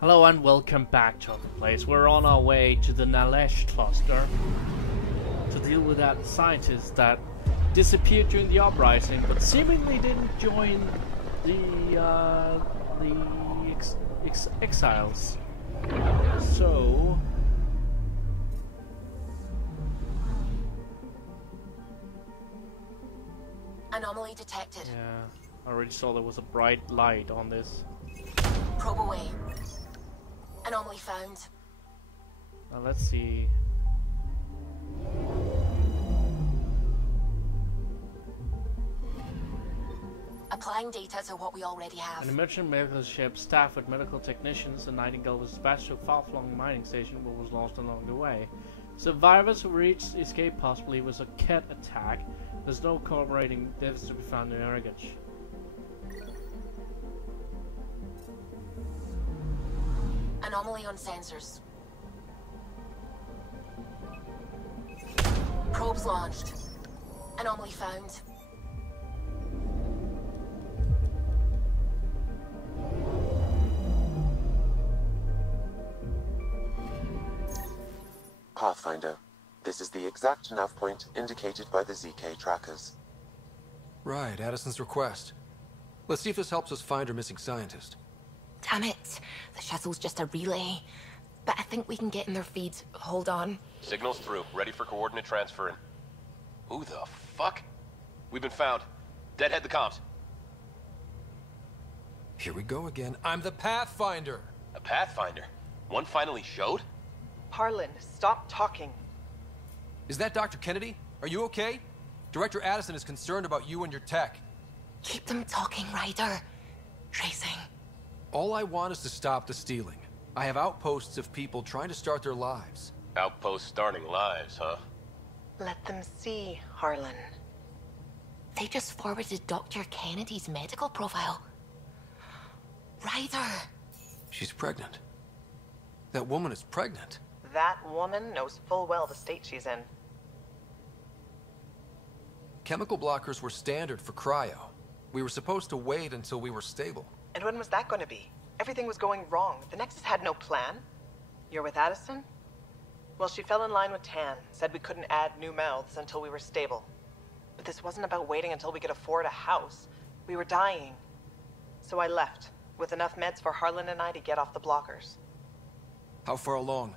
Hello and welcome back to our place. We're on our way to the Nalesh cluster to deal with that scientist that disappeared during the uprising, but seemingly didn't join the exiles. So anomaly detected. yeah, I already saw there was a bright light on this. Probe away. Anomaly found. Now let's see. Applying data to what we already have. An emergent medical ship staffed with medical technicians, the Nightingale was dispatched to a far-flung mining station but was lost along the way. Survivors who reached escape possibly was a cat attack. There's no corroborating deaths to be found in wreckage. Anomaly on sensors. Probes launched. Anomaly found. Pathfinder, this is the exact nav point indicated by the ZK trackers. Right, Addison's request. Let's see if this helps us find her missing scientist. Damn it. The shuttle's just a relay. But I think we can get in their feeds. Hold on. Signal's through. Ready for coordinate transferring. Who the fuck? We've been found. Deadhead the comms. Here we go again. I'm the Pathfinder! A Pathfinder? One finally showed? Harlan, stop talking. Is that Dr. Kennedy? Are you okay? Director Addison is concerned about you and your tech. Keep them talking, Ryder. Tracing. All I want is to stop the stealing. I have outposts of people trying to start their lives. Outpost starting lives, huh? Let them see, Harlan. They just forwarded Dr. Kennedy's medical profile. Ryder. She's pregnant. That woman is pregnant. That woman knows full well the state she's in. Chemical blockers were standard for cryo. We were supposed to wait until we were stable. And when was that going to be? Everything was going wrong. The Nexus had no plan. You're with Addison? Well, she fell in line with Tan, said we couldn't add new mouths until we were stable. But this wasn't about waiting until we could afford a house. We were dying. So I left, with enough meds for Harlan and I to get off the blockers. How far along?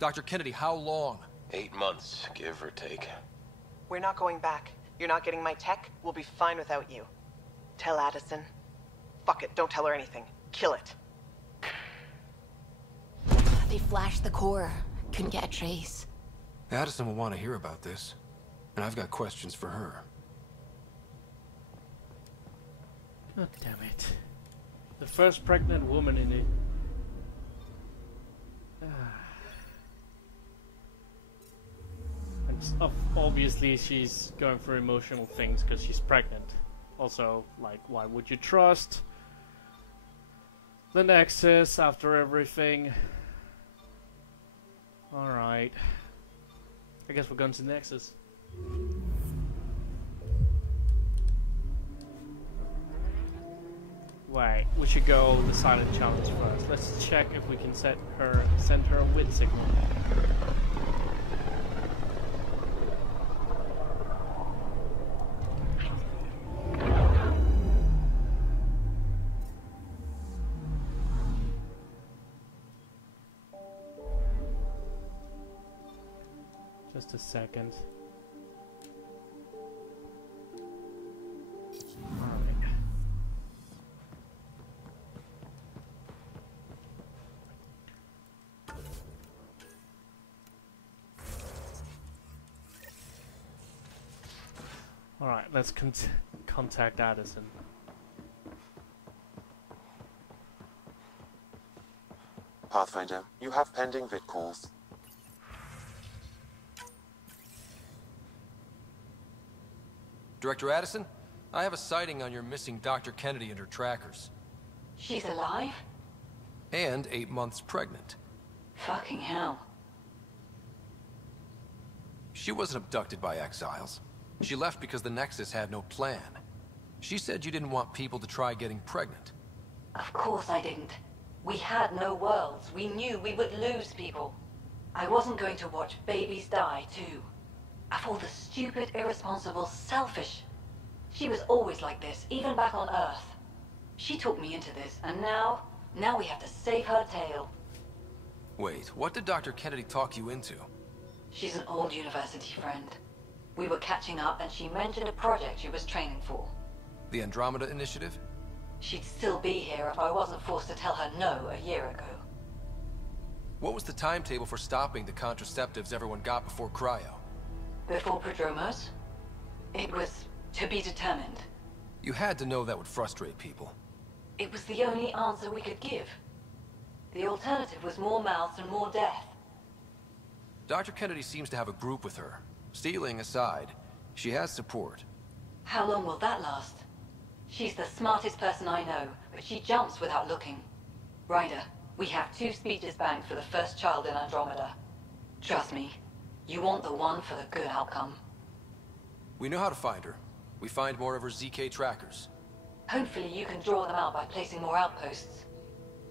Dr. Kennedy, how long? 8 months, give or take. We're not going back. You're not getting my tech. We'll be fine without you. Tell Addison. Fuck it, don't tell her anything. Kill it. They flashed the core. Couldn't get a trace. Addison will want to hear about this. And I've got questions for her. Oh, damn it. The first pregnant woman in it. Obviously she's going through emotional things because she's pregnant. Also, like, why would you trust the Nexus after everything? Alright. I guess we're going to the Nexus. Wait, we should go the silent challenge first. Let's check if we can send her a wit signal. Just a second. Alright. Alright, let's contact Addison. Pathfinder, you have pending vid calls. Director Addison, I have a sighting on your missing Dr. Kennedy and her trackers. She's alive? And 8 months pregnant. Fucking hell. She wasn't abducted by exiles. She left because the Nexus had no plan. She said you didn't want people to try getting pregnant. Of course I didn't. We had no worlds. We knew we would lose people. I wasn't going to watch babies die, too. Of all the stupid, irresponsible, selfish... She was always like this, even back on Earth. She talked me into this, and now we have to save her tail. Wait, what did Dr. Kennedy talk you into? She's an old university friend. We were catching up, and she mentioned a project she was training for. The Andromeda Initiative? She'd still be here if I wasn't forced to tell her no a year ago. What was the timetable for stopping the contraceptives everyone got before cryo? Before Prodromos? It was to be determined. You had to know that would frustrate people. It was the only answer we could give. The alternative was more mouths and more death. Dr. Kennedy seems to have a group with her. Stealing aside, she has support. How long will that last? She's the smartest person I know, but she jumps without looking. Ryder, we have 2 speeches banked for the first child in Andromeda. Trust me, you want the one for the good outcome. We know how to find her. We find more of her ZK trackers. Hopefully you can draw them out by placing more outposts.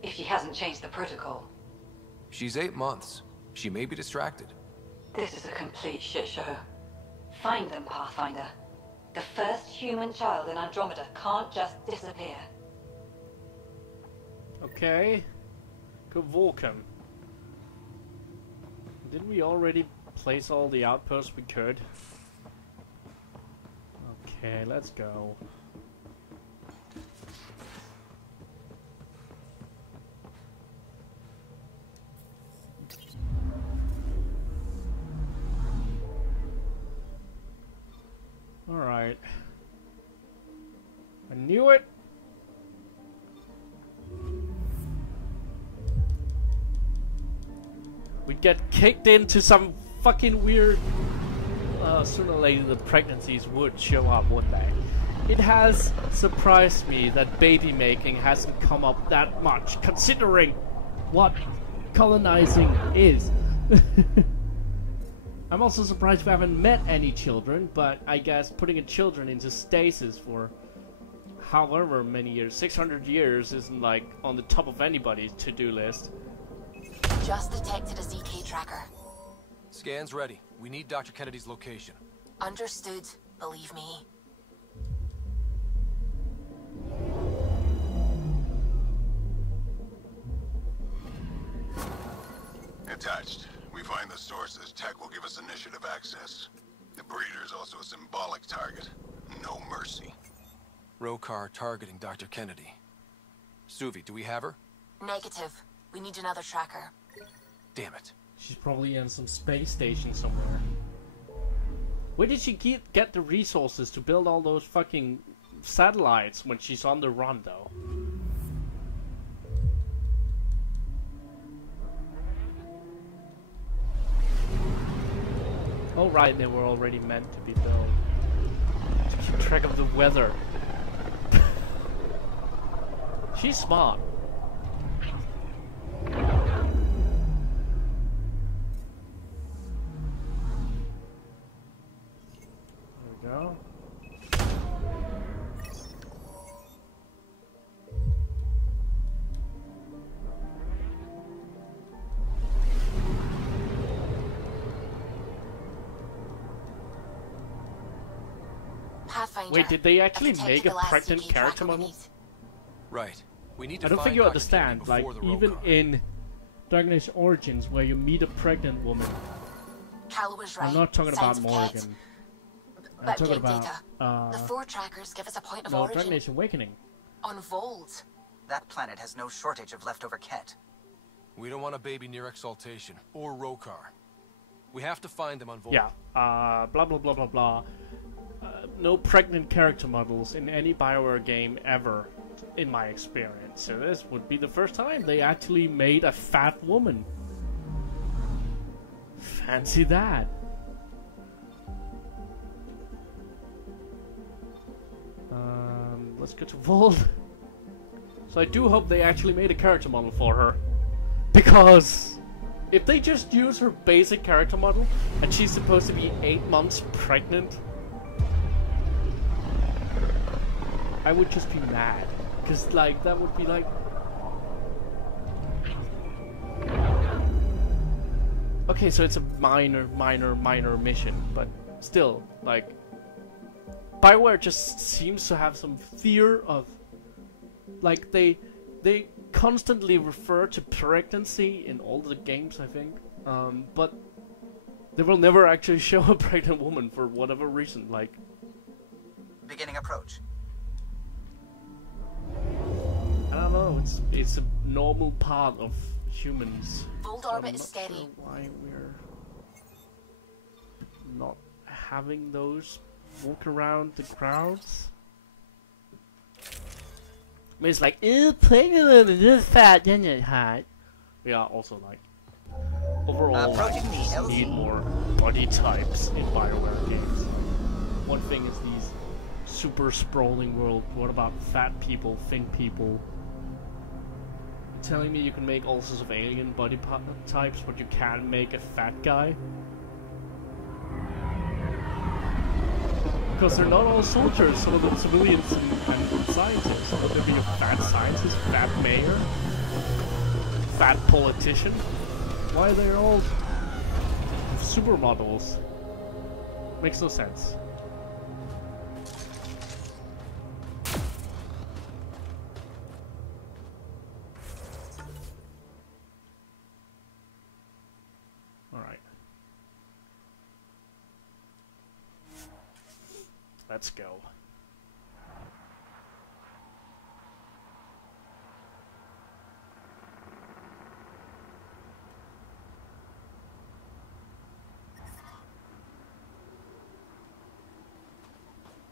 If she hasn't changed the protocol. She's 8 months. She may be distracted. This is a complete shit show. Find them, Pathfinder. The first human child in Andromeda can't just disappear. Okay. Go Vulcan. Didn't we already place all the outposts we could? Okay, let's go. Alright. I knew it! We'd get kicked into some fucking weird... sooner or later the pregnancies would show up, wouldn't they? It has surprised me that baby making hasn't come up that much, considering what colonizing is. I'm also surprised we haven't met any children, but I guess putting a children into stasis for however many years, 600 years, isn't like on the top of anybody's to-do list. Just detected a ZK tracker. Scans ready. We need Dr. Kennedy's location. Understood, believe me. Attached. We find the sources. Tech will give us initiative access. The breeder is also a symbolic target. No mercy. Rokar targeting Dr. Kennedy. Suvi, do we have her? Negative. We need another tracker. Damn it. She's probably in some space station somewhere. Where did she get the resources to build all those fucking satellites when she's on the run, though? Oh right, they were already meant to be built. To keep track of the weather. She's smart. There we go. Pathfinder. Wait, did they actually make a pregnant character model? Right. We need to I don't find think you Dr. understand, Kennedy like, before the even Rokar. in Dragon Age Origins, where you meet a pregnant woman, Cal was right. I'm not talking Signs about of Morrigan. Ket. I'm But talking big about, data. The 4 trackers give us a point of no, origin. Dragon Age Awakening. On Vold. That planet has no shortage of leftover Ket. We don't want a baby near Exaltation or Rokar. We have to find them on Volk. Yeah, blah blah blah blah blah. No pregnant character models in any BioWare game ever, in my experience. So this would be the first time they actually made a fat woman. Fancy that. Let's go to Vold. So I do hope they actually made a character model for her. Because if they just use her basic character model and she's supposed to be 8 months pregnant, I would just be mad. Because, like, that would be like... Okay, so it's a minor mission, but still, like, Bioware just seems to have some fear of, like, they constantly refer to pregnancy in all the games, I think, but they will never actually show a pregnant woman for whatever reason, like. Beginning approach. I don't know, it's a normal part of humans. Old so orbit I'm is not steady. sure why we're not having those walk around the crowds. I mean, it's like, pregnant and this fat, then it's hot. We are also like, overall, like, just need more body types in Bioware games. One thing is these super sprawling world. What about fat people, think people? You're telling me you can make all sorts of alien body types, but you can't make a fat guy? Because they're not all soldiers, some of them civilians and scientists. Some of them be a fat scientist, fat mayor, fat politician. Why are they all supermodels? Makes no sense. Alright. Let's go.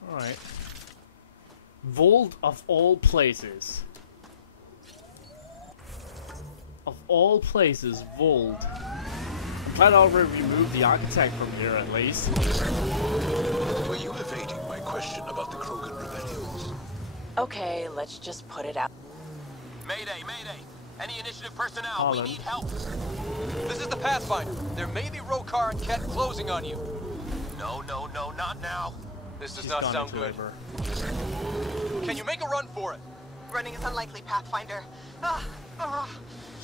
Alright. Vault of all places. Of all places, Vault. I'm glad I already removed the architect from here at least. Were you evading my question about the Krogan rebellions? Okay, let's just put it out. Mayday, mayday! Any initiative personnel, Holland. we need help! This is the Pathfinder. There may be Rokar and Ket closing on you. No, not now! This does She's not gone sound into good. labor. Can you make a run for it? Running is unlikely, Pathfinder.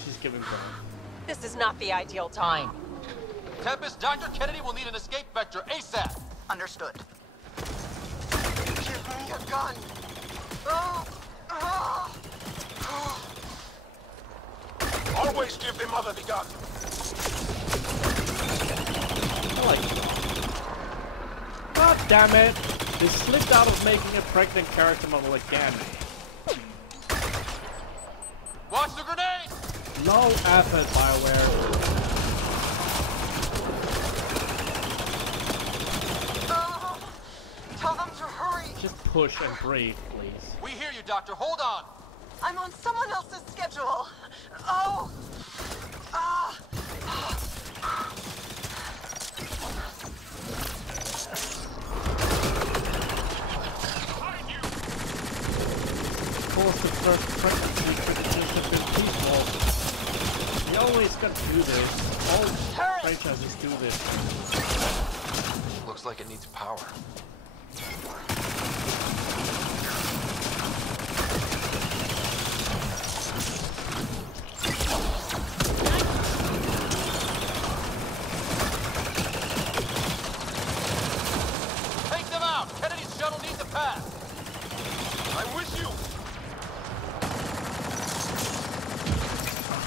She's giving birth. This is not the ideal time. Tempest, Dr. Kennedy will need an escape vector ASAP. Understood. Give me a gun. Always give the mother the gun. I like it. God damn it! They slipped out of making a pregnant character model again. Watch the grenade! No effort, Bioware. Tell them to hurry. Just push and breathe, please. We hear you, Doctor. Hold on. I'm on someone else's schedule. Of course, the first pregnancy criticals have been peaceful. We always got to do this. All franchises do this. Looks like it needs power. Take them out! Kennedy's shuttle needs a pass! I'm with you.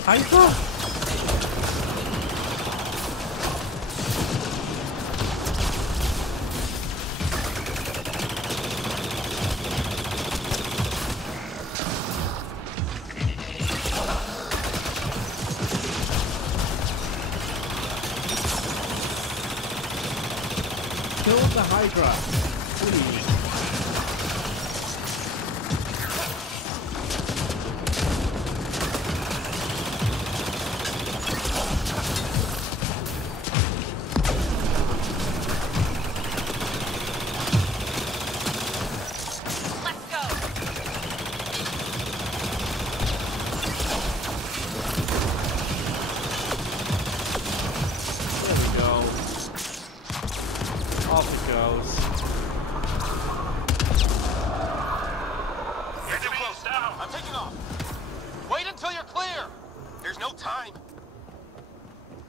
Hydra? Kill the Hydra, please. There we go. Off it goes. You're too close now! I'm taking off! Wait until you're clear! There's no time!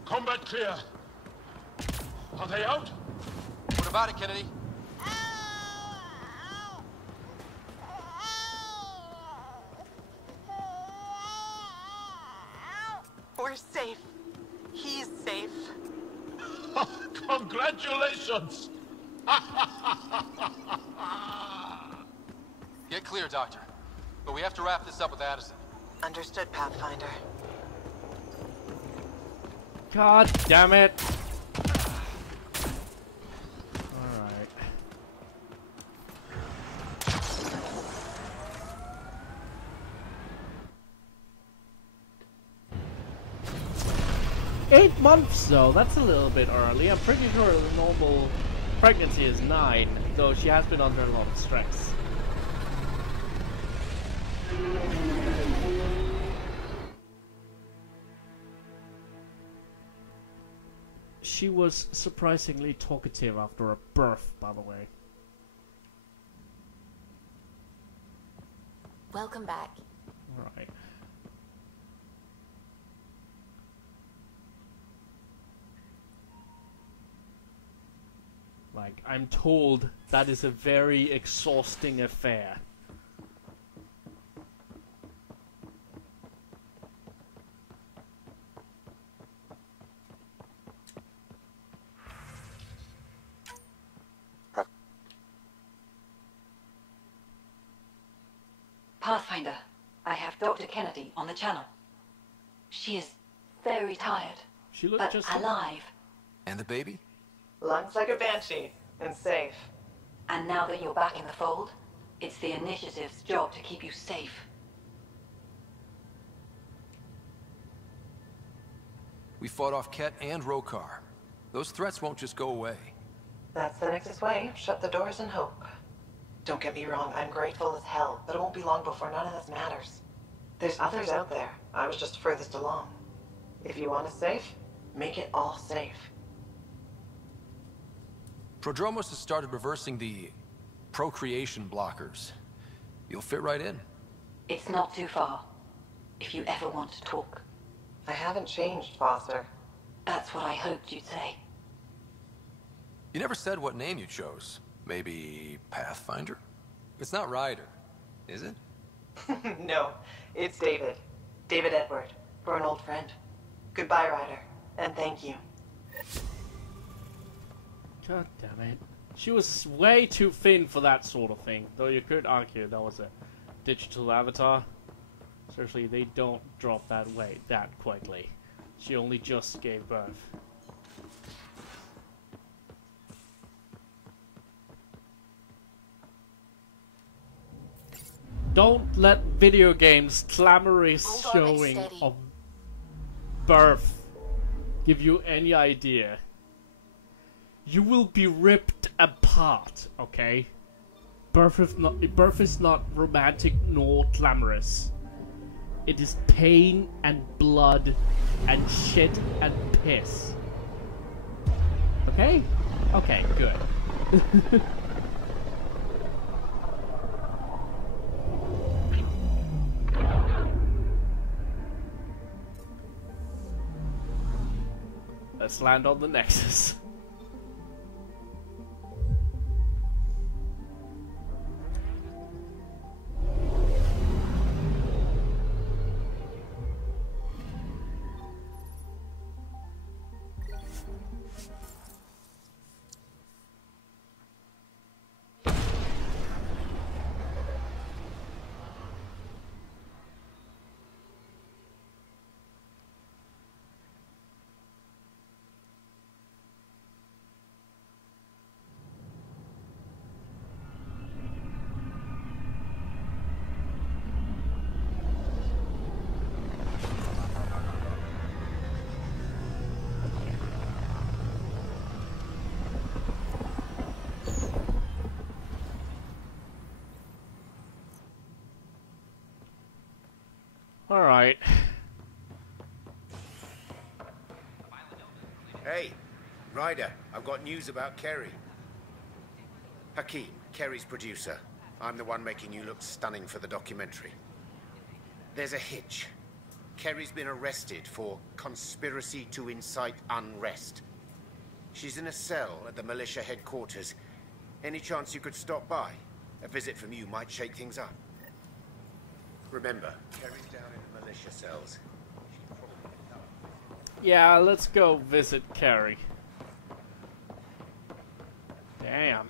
Combat clear. Are they out? What about it, Kennedy? We're safe. He's safe. Congratulations! Get clear, Doctor. But we have to wrap this up with Addison. Understood, Pathfinder. God damn it! Alright. Eight months though, that's a little bit early. I'm pretty sure the normal pregnancy is 9, though she has been under a lot of stress. She was surprisingly talkative after her birth, by the way. Welcome back. Right. Like, I'm told that is a very exhausting affair. Pathfinder, I have Dr. Kennedy on the channel. She is very tired, She looked but just alive. And the baby? Lungs like a banshee, and safe. And now that you're back in the fold, it's the Initiative's job to keep you safe. We fought off Ket and Rokar. Those threats won't just go away. That's the Nexus way. Shut the doors and hope. Don't get me wrong, I'm grateful as hell, but it won't be long before none of this matters. There's others out there. I was just furthest along. If you want us safe, make it all safe. Prodromos has started reversing the procreation blockers. You'll fit right in. It's not too far, if you ever want to talk. I haven't changed, Foster. That's what I hoped you'd say. You never said what name you chose. Maybe Pathfinder? It's not Ryder, is it? No, it's David. David Edward. We're an old friend. Goodbye, Ryder. And thank you. God damn it. She was way too thin for that sort of thing. Though you could argue that was a digital avatar. Seriously, they don't drop that weight that quickly. She only just gave birth. Don't let video games clamorous Hold on, showing steady. of birth give you any idea. You will be ripped apart, okay? Birth is not romantic nor glamorous. It is pain and blood and shit and piss. Okay? Okay, good. Let's land on the Nexus. Alright. Hey, Ryder, I've got news about Kerry. Hakeem, Kerry's producer. I'm the one making you look stunning for the documentary. There's a hitch. Kerry's been arrested for conspiracy to incite unrest. She's in a cell at the militia headquarters. Any chance you could stop by? A visit from you might shake things up. Remember, Kerry's down in the militia cells. Yeah, let's go visit Carrie. Damn.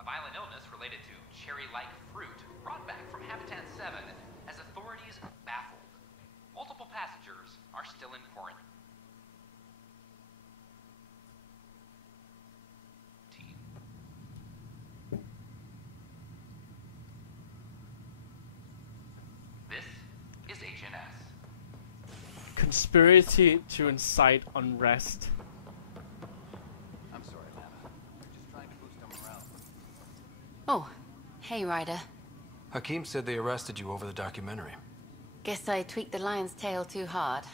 A violent illness related to cherry-like fruit brought back from Habitat 7 has authorities baffled. Multiple passengers are still in quarantine. This is HNS. Conspiracy to incite unrest. I'm sorry, Nana. We're just trying to boost our morale. Oh, hey, Ryder. Hakim said they arrested you over the documentary. Guess I tweaked the lion's tail too hard.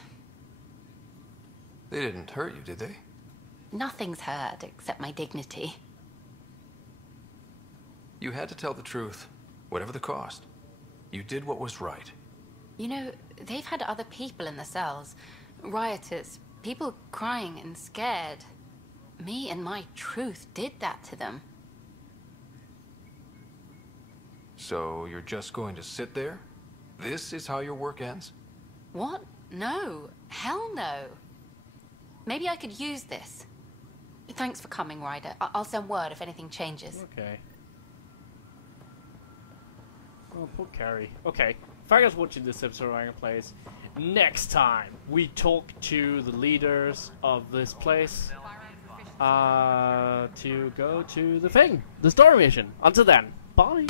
They didn't hurt you, did they? Nothing's hurt except my dignity. You had to tell the truth, whatever the cost. You did what was right. You know, they've had other people in the cells. Rioters, people crying and scared. Me and my truth did that to them. So you're just going to sit there? This is how your work ends? What? No. Hell no. Maybe I could use this. Thanks for coming, Ryder. I'll send word if anything changes. Okay. Oh, poor Carrie. Okay. If I guys watching this episode of Iron Place, next time we talk to the leaders of this place to go to the thing, the story mission. Until then, bye.